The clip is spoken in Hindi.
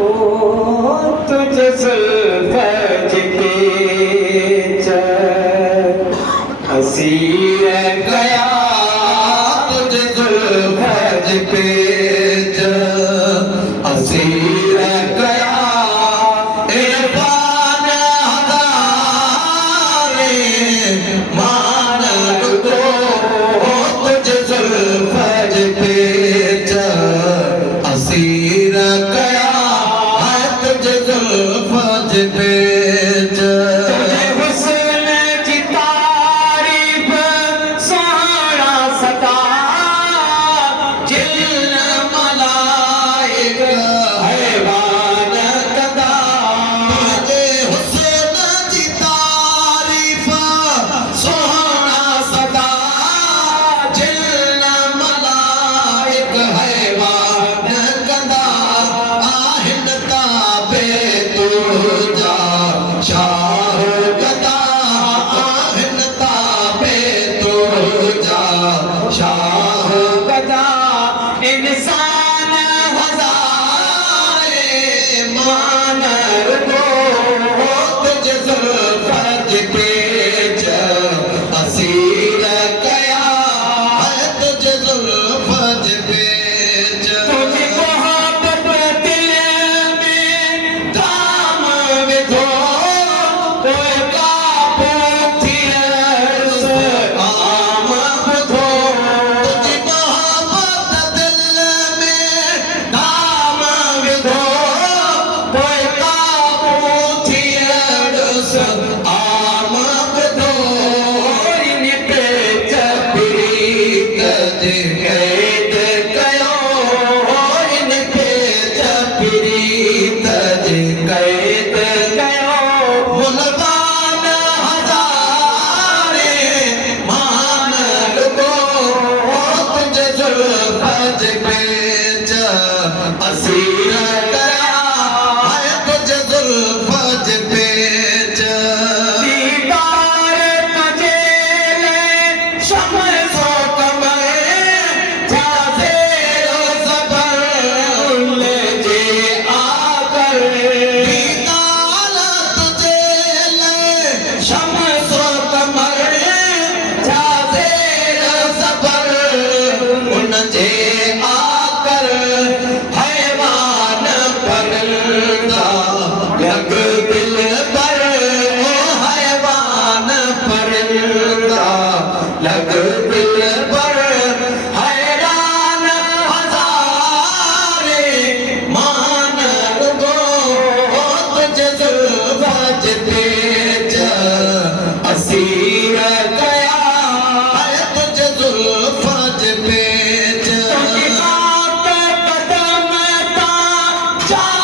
ओ तुझे जुल्फ़ के हसीर गया तुझे जुल्फ़ के हसीर गया इरफान हज़ारे मान को तुझे जुल्फ़ के हसीर गया है तुझे जुल्फ़ पे शाह गदा इंसान हज़ारे मानर को तुझे जुल्फ़ के हसीर गया है तुझे जुल्फ़ पे तुझे मोहब्बत दिल में दाम विधो कोई काबू थी आम विधो लग दिल पर हैरान हज़ारे मानर को तुझे जुल्फ़ पे हसीर गया है तुझे जुल्फ़ पे तुझे कदम ता